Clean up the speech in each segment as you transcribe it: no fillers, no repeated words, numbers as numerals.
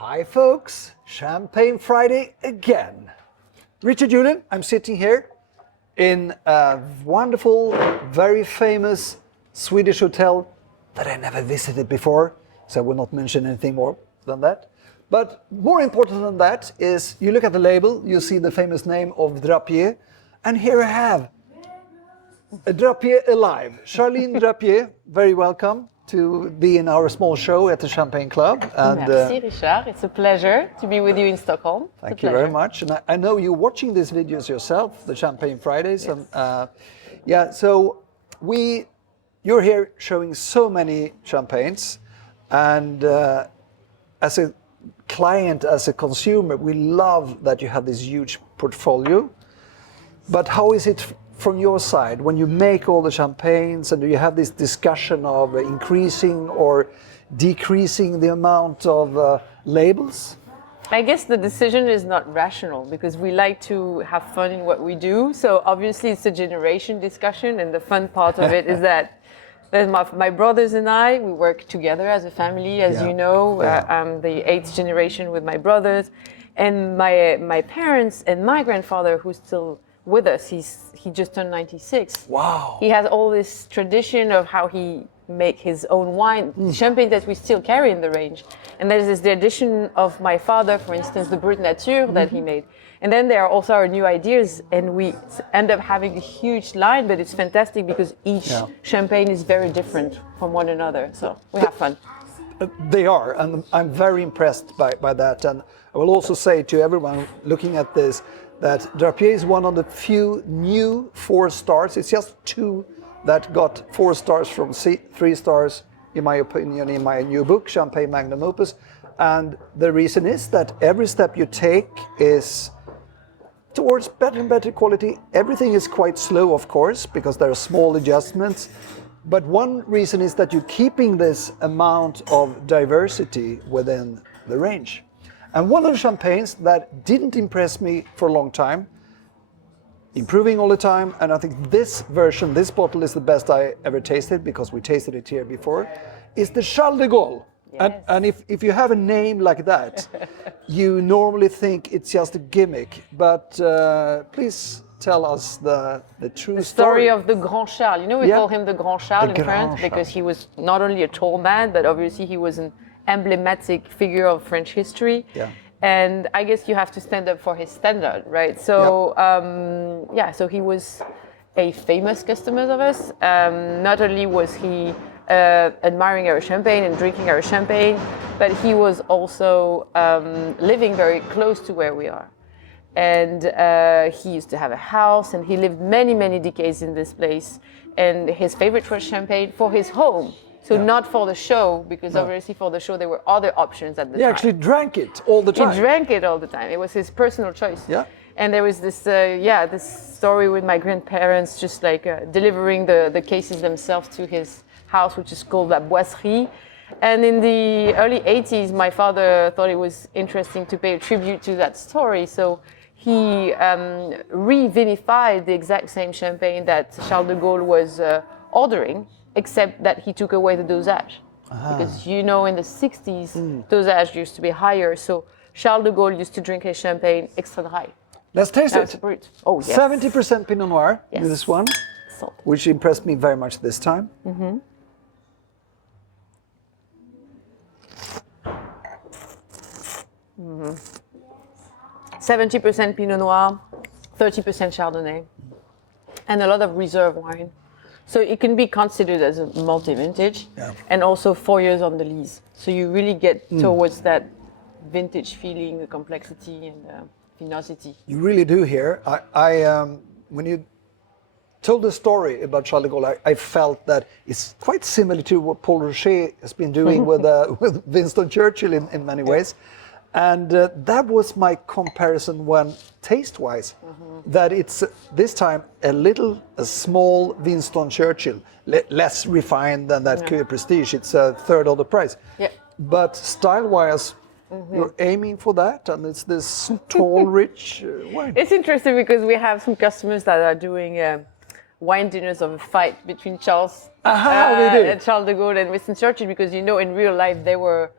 Hi folks, Champagne Friday again. Richard Julian, I'm sitting here in a wonderful, very famous Swedish hotel that I never visited before, so I will not mention anything more than that. But more important than that is, you look at the label, you see the famous name of Drappier, and here I have a Drappier alive. Charline Drappier, very welcome to be in our small show at the Champagne Club. And, Merci, Richard. It's a pleasure to be with you in Stockholm. Thank you very much. And I know you're watching these videos yourself, the Champagne Fridays. Yes. And so you're here showing so many champagnes. And as a client, as a consumer, we love that you have this huge portfolio. But how is it from your side when you make all the champagnes, and do you have this discussion of increasing or decreasing the amount of labels? I guess the decision is not rational because we like to have fun in what we do. So obviously it's a generation discussion, and the fun part of it is that my brothers and I, we work together as a family, as you know. I'm the 8th generation with my brothers, and my parents and my grandfather, who's still with us, he just turned 96. Wow. He has all this tradition of how he make his own wine, champagne that we still carry in the range. And there's the addition of my father, for instance, the Brut Nature that he made. And then there are also our new ideas, and we end up having a huge line, but it's fantastic because each champagne is very different from one another. So we have fun. They are, and I'm very impressed by that. And I will also say to everyone looking at this, that Drappier is one of the few new 4 stars. It's just 2 that got 4 stars from 3 stars, in my opinion, in my new book, Champagne Magnum Opus. And the reason is that every step you take is towards better and better quality. Everything is quite slow, of course, because there are small adjustments. But one reason is that you're keeping this amount of diversity within the range. And one of the champagnes that didn't impress me for a long time, improving all the time, and I think this version, this bottle is the best I ever tasted, because we tasted it here before, is the Charles de Gaulle. Yes. And if you have a name like that, you normally think it's just a gimmick. But please tell us the true story of the Grand Charles. You know, we call him the Grand Charles in France because he was not only a tall man, but obviously he was an emblematic figure of French history. Yeah. And I guess you have to stand up for his standard, right? So, so he was a famous customer of us. Not only was he admiring our champagne and drinking our champagne, but he was also living very close to where we are. And he used to have a house, and he lived many, many decades in this place. And his favorite was champagne for his home. So not for the show, because obviously for the show there were other options at the time. He actually drank it all the time. He drank it all the time. It was his personal choice. Yeah. And there was this, this story with my grandparents, just like delivering the cases themselves to his house, which is called La Boisserie. And in the early 80s, my father thought it was interesting to pay a tribute to that story. So he re-vinified the exact same champagne that Charles de Gaulle was ordering, except that he took away the dosage. Because in the 60s, dosage used to be higher. So Charles de Gaulle used to drink his champagne extra dry. Let's taste it. Brut. Oh, yes. 70% Pinot Noir, this one, which impressed me very much this time. 70% Pinot Noir, 30% Chardonnay, and a lot of reserve wine. So it can be considered as a multi-vintage, and also 4 years on the lease. So you really get towards that vintage feeling, the complexity and the finosity. You really do here. When you told the story about Charles de Gaulle, I felt that it's quite similar to what Paul Rocher has been doing with Winston Churchill in many ways. And that was my comparison when taste-wise, that it's this time a small Winston Churchill, less refined than that Cuvée Prestige. It's a third of the price. Yeah. But style-wise, you're aiming for that, and it's this tall, rich wine. It's interesting because we have some customers that are doing wine dinners of a fight between Charles de Gaulle and Winston Churchill, because in real life they were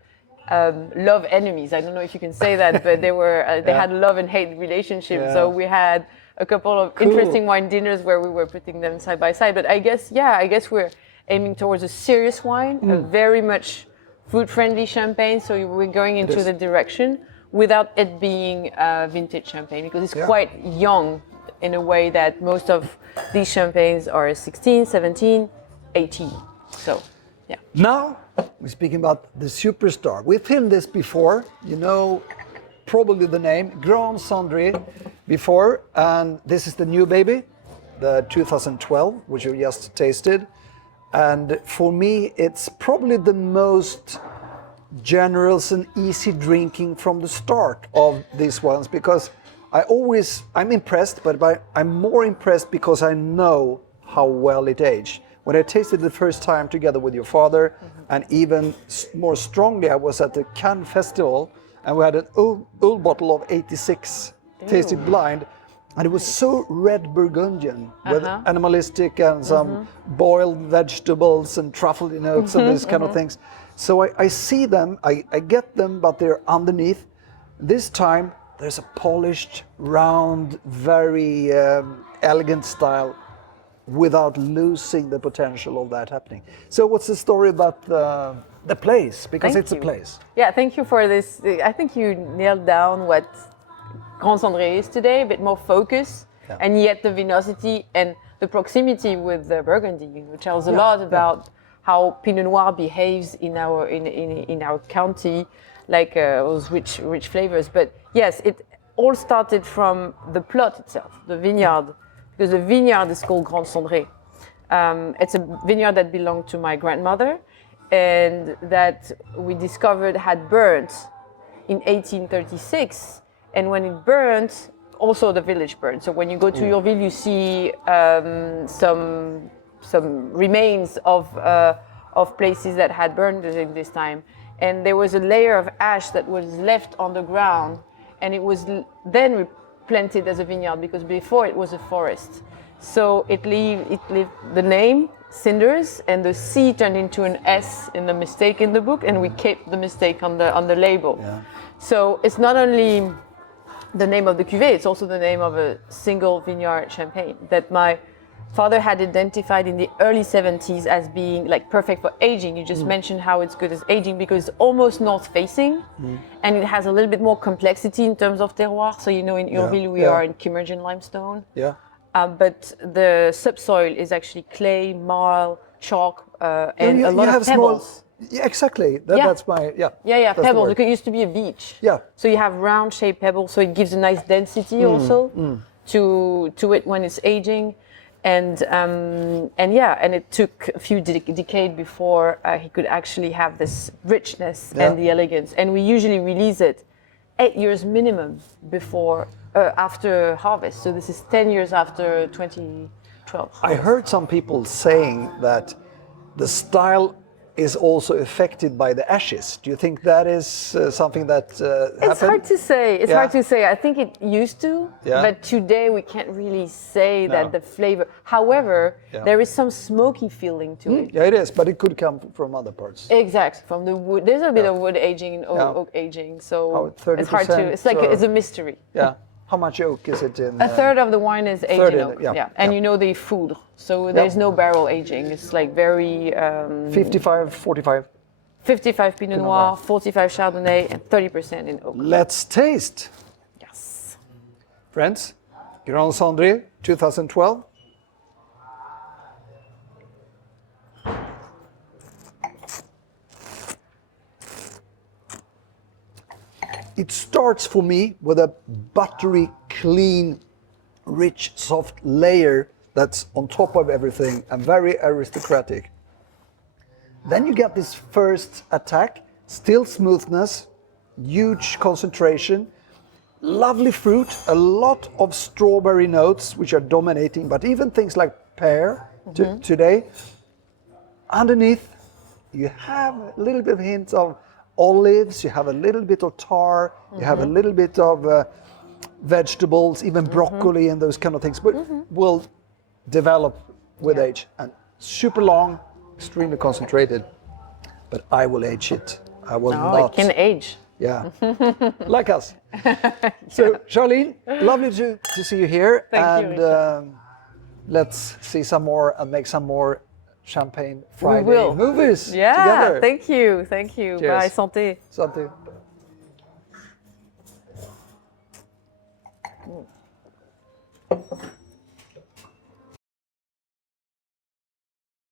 love enemies. I don't know if you can say that, but they were they had love and hate relationships. Yeah. So we had a couple of interesting wine dinners where we were putting them side by side. But I guess we're aiming towards a serious wine, a very much food-friendly champagne. So we're going into the direction without it being vintage champagne, because it's quite young in a way that most of these champagnes are 16, 17, 18. So, yeah. Now, we're speaking about the superstar. We've filmed this before, you know, probably the name, Grand Cendré before, and this is the new baby, the 2012, which you just tasted. And for me, it's probably the most generous and easy drinking from the start of these ones, because I'm impressed, but I'm more impressed because I know how well it aged. When I tasted it the first time together with your father, and even more strongly, I was at the Cannes Festival, and we had an old bottle of 86 tasted blind, and it was so red Burgundian with animalistic and some boiled vegetables and truffle notes and these kind of things. So I see them, I get them, but they're underneath. This time there's a polished, round, very elegant style without losing the potential of that happening. So what's the story about the place? Because it's a place. Yeah, thank you for this. I think you nailed down what Grand Cendré is today, a bit more focus, and yet the vinosity and the proximity with the Burgundy, which tells a lot about how Pinot Noir behaves in our county, like those rich flavors. But yes, it all started from the plot itself, the vineyard, because the vineyard is called Grand Cendré. It's a vineyard that belonged to my grandmother, and that we discovered had burnt in 1836. And when it burnt, also the village burned. So when you go to Urville, you see some remains of places that had burned during this time. And there was a layer of ash that was left on the ground, and it was then replanted as a vineyard, because before it was a forest. So it lived the name, cinders, and the C turned into an S in the mistake in the book, and we kept the mistake on the label. Yeah. So it's not only the name of the cuvée, it's also the name of a single vineyard champagne that my father had identified in the early 70s as being like perfect for aging. You just mentioned how it's good as aging because it's almost north-facing, and it has a little bit more complexity in terms of terroir. So in Urville we are in Kimmeridgian limestone. Yeah. But the subsoil is actually clay, marl, chalk, and a lot of pebbles. Yeah, exactly. That's my pebbles. Because it used to be a beach. Yeah. So you have round-shaped pebbles, so it gives a nice density also to it when it's aging, and it took a few decades before he could actually have this richness and the elegance. And we usually release it 8 years minimum before after harvest. So this is 10 years after 2012. I heard some people saying that the style is also affected by the ashes. Do you think that is something that happened? It's hard to say. It's hard to say. I think it used to, but today we can't really say that the flavor. However, there is some smoky feeling to it. Yeah, it is, but it could come from other parts. Exactly, from the wood. There's a bit of wood aging and oak aging, so it's hard to. It's like it's a mystery. Yeah. How much oak is it in? A third of the wine is aged in oak. And they foudre, so there's no barrel aging. It's like very 55, 45. 55 Pinot Noir, 45 Chardonnay, and 30% in oak. Let's taste. Yes. Friends, Grand Cendré 2012. It starts for me with a buttery, clean, rich, soft layer that's on top of everything and very aristocratic. Then you get this first attack, still smoothness, huge concentration, lovely fruit, a lot of strawberry notes which are dominating, but even things like pear today. Underneath, you have a little bit of hints of olives, you have a little bit of tar, you have a little bit of vegetables, even broccoli and those kind of things, but will develop with age. And super long, extremely concentrated, but I will age it. I will no, not. It can age. Yeah, like us. So, Charline, lovely to see you here. Thank you, let's see some more and make some more Champagne Friday we will. movies together. together. Thank you. Cheers. Bye, santé. Santé.